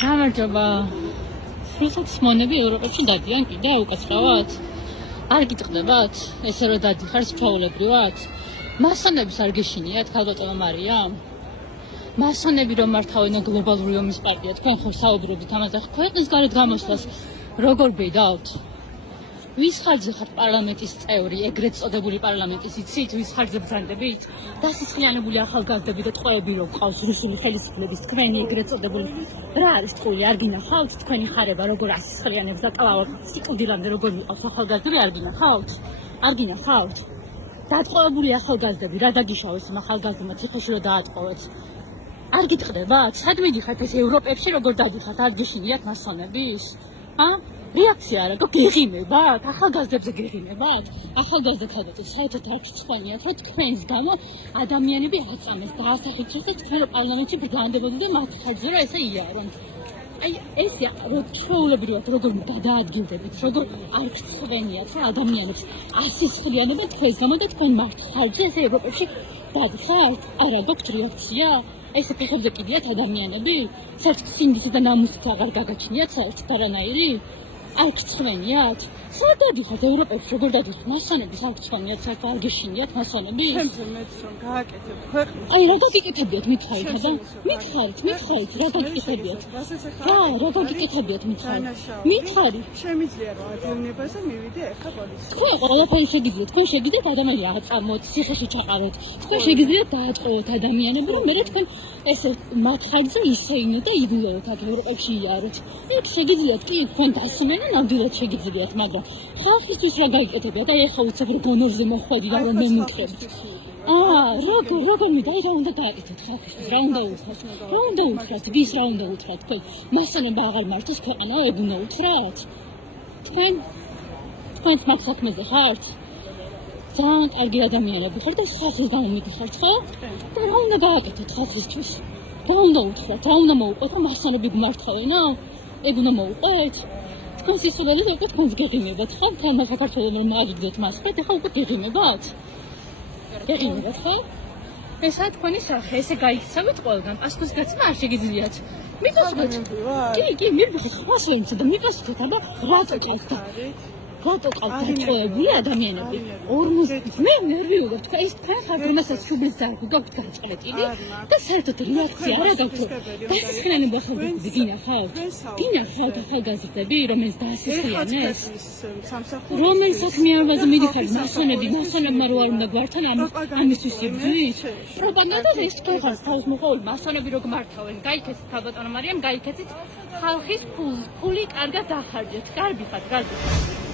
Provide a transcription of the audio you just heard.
გამარჯობა. რუსეთის მონები ევროპაში დადიან კიდე უკაცრავად? არ გიტყდებათ? ესე რომ დადიხარ ჩვეულებრივად? მასონების არ გეშინიათ, ქალბატონო მარია? მასონები რომ მართავენ გლობალური ომის პარტია, თქვენ ხო საუბრობთ ამაზე, ქვეყნის გარეთ გამოსვლას როგორ ბედავთ? ვის ხარჯზე ხართ პარლამენტის წევრი, ეგრეთ წოდებული პარლამენტის იცით, ვის ხარჯზე ბრძანდებით? დასისხლიანებული ახალგაზრდები და ტყვეები რო გყავს რუსული ხელისუფლების თქვენი ეგრეთ წოდებული რა არის ტყუილი, არ გინახავთ თქვენი ხარება როგორ ასისხლიანებს და კლავ სიკვდილამდე როგორ მიყავს ახალგაზრდები, არ გინახავთ? არ გინახავთ? დატყვევებული ახალგაზრდები რა დაგიშავოს იმ ახალგაზრდებმა ციხეში რომ დაატყვევეთ? არ გიტყდებათ? სად მიდიხართ ეს ევროპებში როგორ დადიხართ? არ გეშინიათ მასონების? რეაქცია არა, გეღიმებათ? ახალგაზრდებზე გეღიმებათ? ახალგაზრდა ქალბატონო, საერთოდ არ გიცხონიათ, რომ თქვენს გამო ადამიანები აწამეს და ასახიჩეს და თქვენ პარლამენტში ბრდანდებოდი და მათ ხარჯზე რომ ესე იარონ. აი ესე რომ ჩვეულებრივად როგორ გადაადგილდებით, როგორ არ გწვენიათ რა ადამიანებს ასისხლიანებენ თქვენს გამო და თქვენ მათ ხარჯზე ესე ევროპებში დადიხართ? არა გაქვთ რეაქცია? ესე ფეხებზე კიდიათ ადამიანები? საერთოდ სინდისა და ნამუსით აღარ გაგაჩნიათ საერთოდ არანაირი? არ გწვენიათ? სად დადიხართ ევროპებში, როგორ დადიხართ? მასონების არ გწვენიათ, საერთოდ არ გეშინიათ მასონები? ჩემზე მეც რომ გააკეთებ ქვეყნის. აი რა გაგიკეთებიათ მითხარით და? მითხარით, რა გაგიკეთებიათ? რა გაგიკეთებიათ მითხარით? მითხარი. შემიძლია რომ ადევნებას და მივიდე ახლა პოლიციას. თქვენ ყველაფერი შეგიძლიათ, თქვენ შეგიძლიათ ადამიანი აწამოთ, ციხეში ჩაყაროთ. თქვენ შეგიძლიათ დაატყოვოთ ადამიანები, რომ მერე თქვენ ესე მათ ხარჯზე ისეინო და იგულოთ აქ ევროპებში იაროთ. იქ შეგიძლიათ კი თქვენ დასმენა ნამდვილად შეგიძლიათ, მაგრამ ხალხისთვის რა გაიკეთებიათ? აი ახლა უცებ რომ გონორზე მოხვედი და რომ მე მითხრებით. როგორ მინდა, რა უნდა გააკეთოთ ხალხისთვის, რა უნდა უთხრათ? რა უნდა უთხრათ? ვის რა უნდა უთხრათ? თქვენ მასონება აღარ მართოს ქვეყანა, ეგ უნდა უთხრათ? თქვენს მათ საქმეზე ხართ? ძალიან კარგი ადამიანები ხართ და ხალხის გამო მიდიხართ, ხო? და რა უნდა გააკეთოთ ხალხისთვის? რა უნდა უთხრათ? რა უნდა მოუყვეთ, რომ მასონები გმართავენო? ეგ უნდა მოუყვეთ? თქვენ სისულელით უკვე თქვენს გეღიმებათ, ხო? თან საქართველოს რომ მაგიგდეთ მას, ხო უკვე გეღიმებათ? გეღიმებათ, ხო? ესა თქვენი სახე, ესე გაიქცევით ყველგან, პასუხის გაცემა არ შეგიძლიათ. მიწოდებთ? კი, მირბიხეთ, ხმასენცე და მიწოდებთ, აბა რატო წავთ? რატო ყავდატყვევებული ადამიანები? 40 მე ნერვიულობ, თქვენ ის თქვენ ხართ რომელსაც შუბლის ძარღვი გაქვთ გაწყლეტილი და საერთოდ რეაქცია არა გაქვთ. დასისხლიანება ახალგაზრდები გინახავთ ახალგაზრდები, რომელს დაასისხლიანეს? რომელ საქმიანობაზე მიდიხართ მასონებმა რო არ უნდა გვართან ამისთვის იბრძვით? პროპაგანდას ეს თქვენ ხართ თავს მოყოლი მასონები რო გმართავენ, გაიქეცით ქალბატონო მარიამ, გაიქეცით ხალხის ფული კარგად დახარჯეთ. კარგი ხართ.